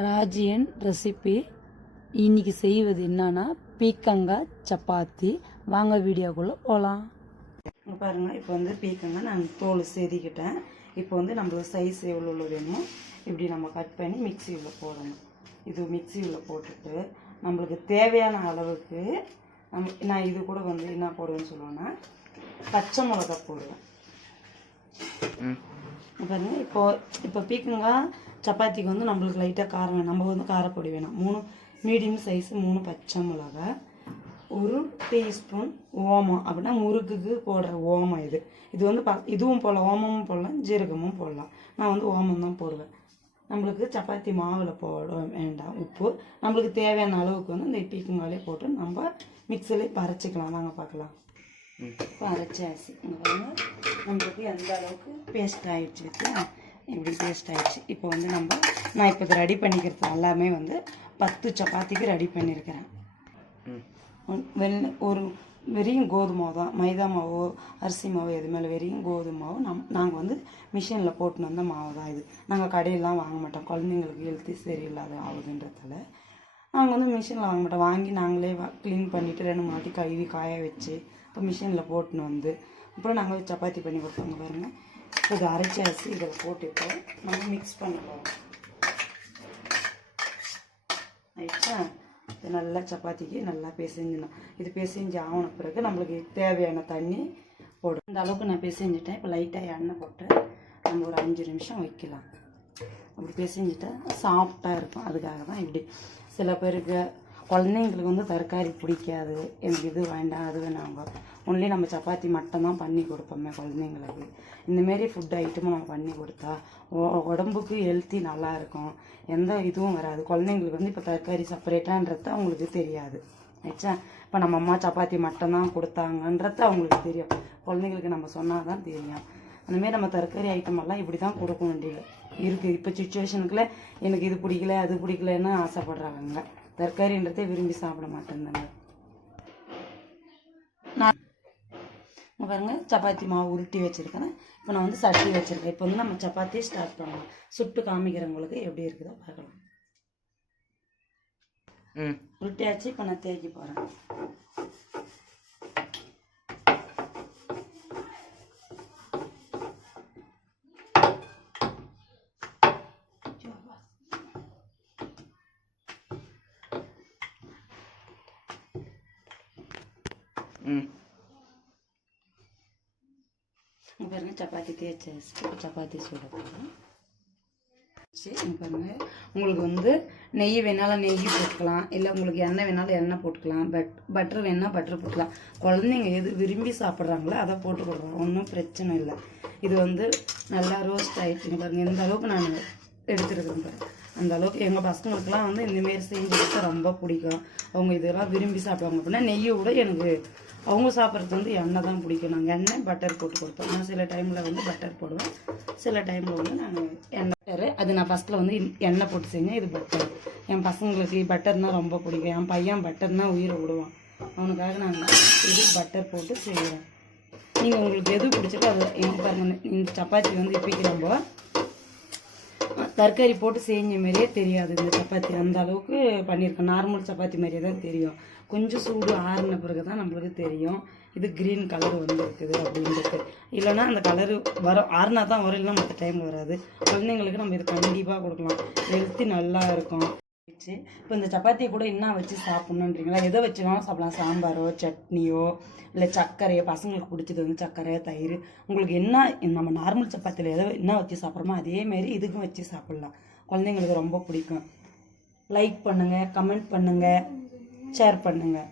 ராஜியன் recipe. இன்னைக்கு செய்வது என்னன்னா பீக்கங்காய் சப்பாத்தி. வாங்க வீடியோக்குள்ளே போகலாம் இங்க பாருங்க இப்போ வந்து பீக்கங்க நான் தோல் செதிக்கிட்டேன். இப்போ வந்து நம்மளுக்கு சைஸ் எவ்வளோ வேணும் இப்படி நம்ம கட் பண்ணி மிக்சியில் போடணும். இது மிக்சியில் போட்டுட்டு நம்மளுக்கு தேவையான அளவுக்கு நம்ம நான் இது கூட வந்து என்ன போடுவேன்னு சொல்லுவேன்னா பச்சை மிளகா போடுவேன். இங்க பாருங்க இப்போ இப்போ பீக்கங்காய் சப்பாத்திக்கு வந்து நம்மளுக்கு லைட்டாக காரம் வேணும். நம்ம வந்து காரப்பொடி வேணும். மூணு மீடியம் சைஸ் மூணு பச்சை மிளகா ஒரு டீஸ்பூன் ஓமம். அப்படின்னா முறுக்குக்கு போடுற ஓமம் இது. இது வந்து ப இதுவும் போடலாம். ஓமமும் போடலாம். ஜீரகமும் போடலாம். நான் வந்து ஓமம் தான் போடுவேன். நம்மளுக்கு சப்பாத்தி மாவில் போட வேண்டாம். உப்பு. நம்மளுக்கு தேவையான அளவுக்கு வந்து இந்த பீக்கங்காலே போட்டு நம்ம மிக்சிலே பறைச்சிக்கலாம் வாங்க பார்க்கலாம். இப்போ அரைச்சாச்சு இங்கே பாருங்க. நம்மளுக்கு எந்த அளவுக்கு பேஸ்ட் ஆயிடுச்சு வச்சுயா இப்படி பேஸ்ட் ஆயிடுச்சு. இப்போ வந்து நம்ம நான் இப்போ இதை ரெடி பண்ணிக்கிறது எல்லாமே வந்து பத்து சப்பாத்திக்கு ரெடி பண்ணியிருக்கிறேன் வெள்ள ஒரு வெறியும் கோதுமை மாவு தான். மைதா மாவோ அரிசி மாவோ எது மேலே வெறியும் கோதுமை மாவு நம் நாங்கள் வந்து மிஷினில் போட்டுன்னு வந்த மாவு தான் இது. நாங்கள் கடையிலலாம் வாங்க மாட்டோம். குழந்தைங்களுக்கு ஹெல்த்தி சரியில்லாத ஆகுதுன்றதால நாங்கள் வந்து மிஷினில் வாங்க மாட்டோம். வாங்கி நாங்களே க்ளீன் பண்ணிவிட்டு ரெண்டு மூணு வாட்டி கழுவி காய வச்சு இப்போ மிஷினில் போட்டுன்னு வந்து அப்புறம் நாங்கள் சப்பாத்தி பண்ணி கொடுப்போங்க பாருங்கள் இது அரைச்சி அரிசி இதில் போட்டுட்டு நம்ம மிக்ஸ் பண்ண போகிறோம் ஆயிடுச்சா? இது நல்லா சப்பாத்திக்கு நல்லா பிசைஞ்சிடணும். இது பிசைஞ்சு ஆன பிறகு நம்மளுக்கு தேவையான தண்ணி போடும். இந்த அளவுக்கு நான் பிசைஞ்சிட்டேன். இப்போ லைட்டாக எண்ணெய் போட்டு நம்ம ஒரு அஞ்சு நிமிஷம் வைக்கலாம். அப்படி பிசைஞ்சிட்டா சாஃப்டாக இருக்கும். அதுக்காக தான் இப்படி. சில பேருக்கு குழந்தைங்களுக்கு வந்து தரக்காரி பிடிக்காது. எனக்கு இது வேண்டாம் அது வேணாங்க. ஒன்லி நம்ம சப்பாத்தி மட்டும்தான் பண்ணி கொடுப்போமே குழந்தைங்களுக்கு. இந்தமாரி ஃபுட் ஐட்டமும் நம்ம பண்ணி கொடுத்தா உடம்புக்கு ஹெல்த்தி நல்லா இருக்கும். எந்த இதுவும் வராது. குழந்தைங்களுக்கு வந்து இப்போ தரக்காரி செப்பரேட்டான்றது அவங்களுக்கு தெரியாது. ஆச்சா இப்போ நம்ம அம்மா சப்பாத்தி மட்டும்தான் கொடுத்தாங்கன்றது அவங்களுக்கு தெரியும். குழந்தைங்களுக்கு நம்ம சொன்னால் தான் தெரியும் அந்தமாரி நம்ம தரக்காரி ஐட்டம் எல்லாம் இப்படி தான் கொடுக்க வேண்டியது இருக்குது இப்போ சுச்சுவேஷனுக்குள்ளே எனக்கு இது பிடிக்கல அது பிடிக்கலன்னு ஆசைப்படுறாங்க தரக்காரின்றதே விரும்பி சாப்பிட மாட்டேங்கிறாங்க நான் இங்க பாருங்க சப்பாத்தி மாவு உருட்டி வச்சிருக்கேன். இப்போ நான் வந்து சட்டி வச்சிருக்கேன். இப்போ வந்து நம்ம சப்பாத்தியை ஸ்டார்ட் பண்ணலாம். சுட்டு காமிக்கிறவங்களுக்கு எப்படி இருக்குதோ பார்க்கலாம். ம். உருட்டியாச்சு இப்போ நான் தேய்க்க போகிறேன் Mm. ம் இங்க பாருங்க சப்பாத்தி தேய்ச்சி சப்பாத்தி சூட சரி இங்க பாருங்க. உங்களுக்கு வந்து நெய் வேணாலும் நெய் போட்டுக்கலாம். இல்லை உங்களுக்கு எண்ணெய் வேணாலும் எண்ணெய் போட்டுக்கலாம். பட் பட்டர் வேணால் பட்டர் போட்டுக்கலாம். குழந்தைங்க எது விரும்பி சாப்பிட்றாங்களோ அதை போட்டு கொடுக்கலாம். ஒன்றும் பிரச்சனை இல்லை. இது வந்து நல்லா ரோஸ்ட் ஆகிடுச்சுங்க பாருங்க. இந்த அளவுக்கு நான் எடுத்துருக்கேன் பாருங்க. அந்த அளவுக்கு எங்கள் பசங்களுக்குலாம் வந்து இந்தமாரி செஞ்சு கொடுத்தா ரொம்ப பிடிக்கும். அவங்க இதெல்லாம் விரும்பி சாப்பிடுவாங்க. அப்படின்னா நெய்யை விட எனக்கு அவங்க சாப்பிட்றது வந்து எண்ணெய் தான் பிடிக்கும். நாங்கள் எண்ணெய் பட்டர் போட்டு கொடுப்போம். நான் சில டைமில் வந்து பட்டர் போடுவேன். சில டைமில் வந்து நாங்கள் எண்ணெய் பட்டரு அது நான் ஃபஸ்ட்டில் வந்து எண்ணெய் போட்டு செஞ்சேன் இது பட்டர் என் பசங்களுக்கு பட்டர்னால் ரொம்ப பிடிக்கும். என் பையன் பட்டர்னால் உயிரை விடுவான். அவனுக்காக நாங்கள் இது பட்டர் போட்டு செய்கிறேன் நீங்கள் உங்களுக்கு எது பிடிச்சதோ அது எங்கே பாருங்கள் இந்த சப்பாத்தி வந்து இப்பிக்கிறப்போ தர்க்கரி போட்டு செஞ்ச மாதிரியே தெரியாது இந்த சப்பாத்தி. அந்த அளவுக்கு பண்ணியிருக்கேன் நார்மல் சப்பாத்தி மாதிரியே தான் தெரியும். கொஞ்சம் சூடு ஆறின பிறகு தான் நம்மளுக்கு தெரியும். இது க்ரீன் கலர் வந்துருக்குது அப்படின்றது. இல்லைன்னா அந்த கலரு வரும். ஆறுனா தான் வரும். இல்லைன்னா மற்ற டைம் வராது. குழந்தைங்களுக்கு நம்ம இது கண்டிப்பாக கொடுக்கலாம். ஹெல்த்தி நல்லா இருக்கும். வச்சு இப்போ இந்த சப்பாத்தியை கூட என்ன வச்சு சாப்பிட்ணுன்றீங்களா? எதை வச்சுனாலும் சாப்பிடலாம். சாம்பாரோ சட்னியோ இல்லை சர்க்கரையோ பசங்களுக்கு பிடிச்சது வந்து சர்க்கரை தயிர். உங்களுக்கு என்ன நம்ம நார்மல் சப்பாத்தியில் எதை என்ன வச்சு சாப்பிட்றோமோ அதேமாரி இதுக்கும் வச்சு சாப்பிட்லாம். குழந்தைங்களுக்கு ரொம்ப பிடிக்கும். லைக் பண்ணுங்கள் கமெண்ட் பண்ணுங்கள் ஷேர் பண்ணுங்கள்